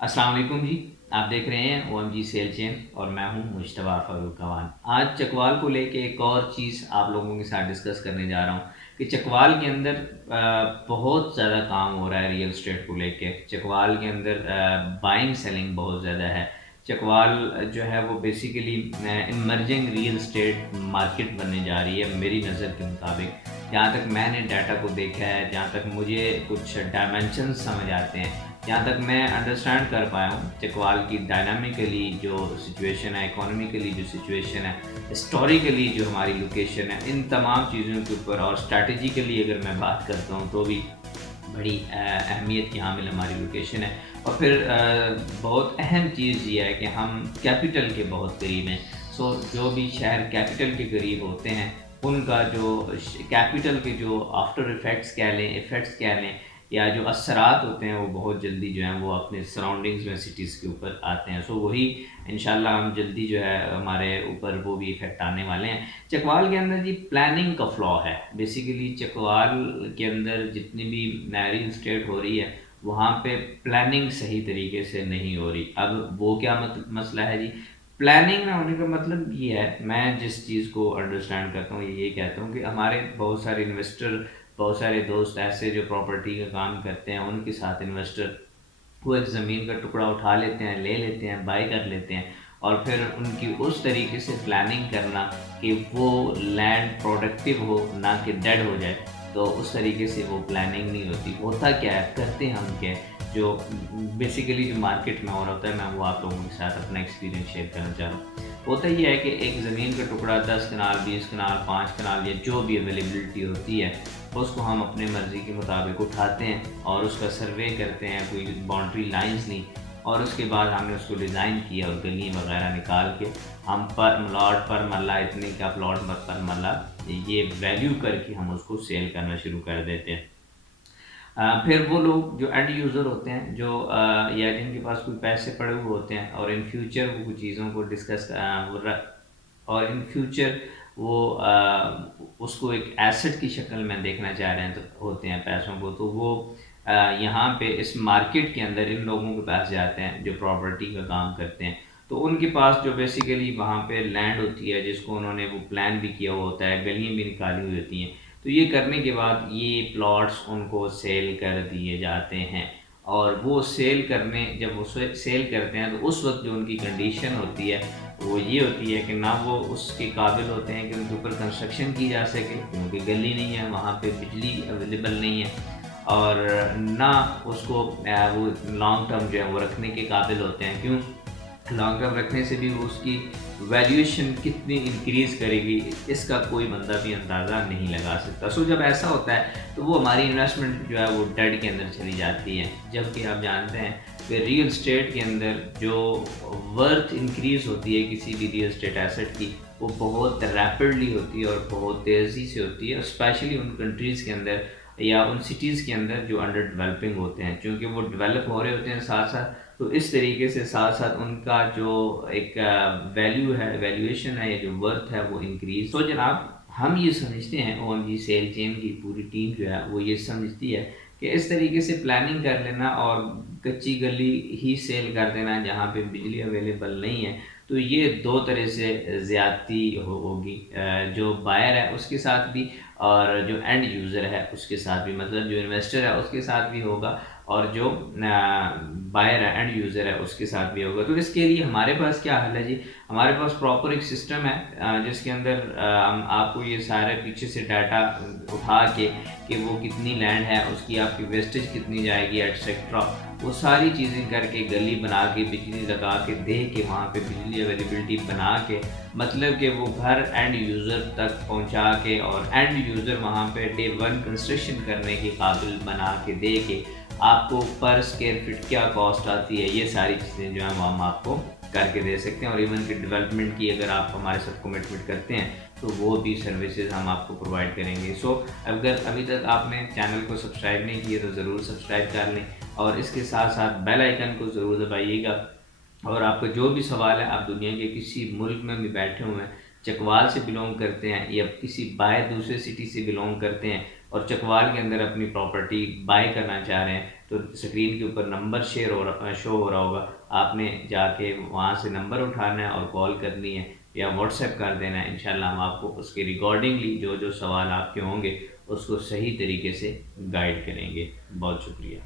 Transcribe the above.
السلام علیکم جی. آپ دیکھ رہے ہیں او ایم جی سیل چین اور میں ہوں مشتبہ فاروق خوان. آج چکوال کو لے کے ایک اور چیز آپ لوگوں کے ساتھ ڈسکس کرنے جا رہا ہوں کہ چکوال کے اندر بہت زیادہ کام ہو رہا ہے ریئل اسٹیٹ کو لے کے. چکوال کے اندر بائنگ سیلنگ بہت زیادہ ہے. چکوال جو ہے وہ basically emerging real estate market بننے جا رہی ہے میری نظر کے مطابق. جہاں تک میں نے ڈیٹا کو دیکھا ہے، جہاں تک مجھے کچھ ڈائمینشنز سمجھ آتے ہیں، جہاں تک میں انڈرسٹینڈ کر پایا ہوں چکوال کی ڈائنامیکلی جو سچویشن ہے، اکانومیکلی جو سچویشن ہے، ہسٹوریکلی جو ہماری لوکیشن ہے، ان تمام چیزوں کے اوپر اور اسٹریٹجیکلی اگر میں بات کرتا ہوں تو بھی بڑی اہمیت کی حامل ہماری لوکیشن ہے. اور پھر بہت اہم چیز یہ ہے کہ ہم کیپٹل کے بہت قریب ہیں. جو بھی شہر کیپٹل کے قریب ہوتے ہیں ان کا جو کیپٹل کے جو آفٹر ایفیکٹس کہہ لیں، ایفیکٹس کہہ لیں، یا جو اثرات ہوتے ہیں وہ بہت جلدی جو ہیں وہ اپنے سراؤنڈنگز میں سٹیز کے اوپر آتے ہیں. وہی انشاءاللہ ہم جلدی جو ہے ہمارے اوپر وہ بھی افیکٹ آنے والے ہیں. چکوال کے اندر جی پلاننگ کا فلا ہے. بیسیکلی چکوال کے اندر جتنی بھی ریل اسٹیٹ ہو رہی ہے وہاں پہ پلاننگ صحیح طریقے سے نہیں ہو رہی. اب وہ کیا مسئلہ ہے جی؟ پلاننگ نہ ہونے کا مطلب یہ ہے، میں جس چیز کو انڈرسٹینڈ کرتا ہوں یہ کہتا ہوں کہ ہمارے بہت سارے انویسٹر، بہت سارے دوست ایسے جو پراپرٹی کا کام کرتے ہیں، ان کے ساتھ انویسٹر وہ ایک زمین کا ٹکڑا اٹھا لیتے ہیں، لے لیتے ہیں، بائی کر لیتے ہیں، اور پھر ان کی اس طریقے سے پلاننگ کرنا کہ وہ لینڈ پروڈکٹیو ہو نہ کہ ڈیڈ ہو جائے. تو اس طریقے سے وہ پلاننگ نہیں ہوتی. ہوتا کیا ہے، کرتے ہم کیا ہے، جو بیسیکلی جو مارکیٹ میں ہو رہا ہوتا ہے، میں وہ آپ لوگوں کے ساتھ اپنا ایکسپیرینس شیئر کرنا چاہ رہا ہوں. ہوتا یہ ہے کہ ایک زمین کا ٹکڑا 10 کنال، 20 کنال، 5 کنال یا جو بھی اویلیبلٹی ہوتی ہے اس کو ہم اپنے مرضی کے مطابق اٹھاتے ہیں اور اس کا سروے کرتے ہیں، کوئی باؤنڈری لائنز نہیں، اور اس کے بعد ہم نے اس کو ڈیزائن کیا اور گلی وغیرہ نکال کے ہم پر پلاٹ پر مرلہ اتنے کا پلاٹ پر مرلہ یہ ویلیو کر کے ہم اس کو سیل کرنا شروع کر دیتے ہیں. پھر وہ لوگ جو اینڈ یوزر ہوتے ہیں، جو یا جن کے پاس کوئی پیسے پڑے ہوئے ہوتے ہیں اور ان فیوچر وہ کچھ چیزوں کو ڈسکس اور ان فیوچر وہ اس کو ایک ایسٹ کی شکل میں دیکھنا چاہ رہے ہیں تو ہوتے ہیں پیسوں کو، تو وہ یہاں پہ اس مارکیٹ کے اندر ان لوگوں کے پاس جاتے ہیں جو پراپرٹی کا کام کرتے ہیں. تو ان کے پاس جو بیسیکلی وہاں پہ لینڈ ہوتی ہے جس کو انہوں نے وہ پلان بھی کیا ہوا ہوتا ہے، گلیاں بھی نکالی ہوئی ہوتی ہیں. تو یہ کرنے کے بعد یہ پلاٹس ان کو سیل کر دیے جاتے ہیں، اور وہ سیل کرنے جب وہ سیل کرتے ہیں تو اس وقت جو ان کی کنڈیشن ہوتی ہے وہ یہ ہوتی ہے کہ نہ وہ اس کے قابل ہوتے ہیں کہ ان کے اوپر کنسٹرکشن کی جا سکے کیونکہ گلی نہیں ہے، وہاں پہ بجلی اویلیبل نہیں ہے، اور نہ اس کو وہ لانگ ٹرم جو ہے وہ رکھنے کے قابل ہوتے ہیں. کیوں؟ لانگ ٹرم رکھنے سے بھی وہ اس کی ویلیویشن کتنی انکریز کرے گی اس کا کوئی بندہ بھی اندازہ نہیں لگا سکتا. جب ایسا ہوتا ہے تو وہ ہماری انویسٹمنٹ جو ہے وہ ڈیڈ کے اندر چلی جاتی ہے. جبکہ آپ جانتے ہیں کہ ریئل اسٹیٹ کے اندر جو ورتھ انکریز ہوتی ہے کسی بھی ریئل اسٹیٹ ایسٹ کی، وہ بہت ریپڈلی ہوتی ہے اور بہت تیزی سے ہوتی ہے، اسپیشلی ان کنٹریز کے اندر یا ان سٹیز کے اندر جو انڈر ڈیولپنگ ہوتے ہیں. چونکہ وہ ڈیولپ ہو رہے ہوتے ہیں ساتھ ساتھ، تو اس طریقے سے ساتھ ساتھ ان کا جو ایک ویلیو ہے، ویلیویشن ہے یا جو ورتھ ہے وہ انکریز. تو جناب ہم یہ سمجھتے ہیں، او ایم جی سیل چین کی پوری ٹیم جو ہے وہ یہ سمجھتی ہے کہ اس طریقے سے پلاننگ کر لینا اور کچی گلی ہی سیل کر دینا جہاں پہ بجلی اویلیبل نہیں ہے، تو یہ دو طرح سے زیادتی ہوگی، جو بائر ہے اس کے ساتھ بھی اور جو اینڈ یوزر ہے اس کے ساتھ بھی. مطلب جو انویسٹر ہے اس کے ساتھ بھی ہوگا اور جو بائر ہے، اینڈ یوزر ہے، اس کے ساتھ بھی ہوگا. تو اس کے لیے ہمارے پاس کیا حل ہے جی؟ ہمارے پاس پراپر ایک سسٹم ہے جس کے اندر ہم آپ کو یہ سارے پیچھے سے ڈیٹا اٹھا کے کہ وہ کتنی لینڈ ہے، اس کی آپ کی ویسٹیج کتنی جائے گی ایٹسٹرا، وہ ساری چیزیں کر کے گلی بنا کے بجلی لگا کے دے کے وہاں پہ بجلی اویلیبلٹی بنا کے، مطلب کہ وہ گھر اینڈ یوزر تک پہنچا کے اور اینڈ یوزر وہاں پہ ڈے ون کنسٹرکشن کرنے کے قابل بنا کے دے کے آپ کو پر اسکوائر فٹ کیا کاسٹ آتی ہے، یہ ساری چیزیں جو ہیں وہ ہم آپ کو کر کے دے سکتے ہیں. اور ایون کہ ڈیولپمنٹ کی اگر آپ ہمارے ساتھ کمٹمنٹ کرتے ہیں تو وہ بھی سروسز ہم آپ کو پرووائڈ کریں گے. اگر ابھی تک آپ نے چینل کو سبسکرائب نہیں کیا تو ضرور سبسکرائب کر لیں، اور اس کے ساتھ ساتھ بیل آئیکن کو ضرور دبائیے گا. اور آپ کا جو بھی سوال ہے، آپ دنیا کے کسی ملک میں بھی بیٹھے ہوئے ہیں، چکوال سے بلونگ کرتے ہیں یا کسی باہر دوسرے سٹی سے بلونگ کرتے ہیں، اور چکوال کے اندر اپنی پراپرٹی بائی کرنا چاہ رہے ہیں تو اسکرین کے اوپر نمبر شو ہو رہا ہوگا، آپ نے جا کے وہاں سے نمبر اٹھانا ہے اور کال کرنی ہے یا واٹس ایپ کر دینا ہے، انشاءاللہ ہم آپ کو اس کے ریکارڈنگلی جو جو سوال آپ کے ہوں گے اس کو صحیح طریقے سے گائیڈ کریں گے۔ بہت شکریہ۔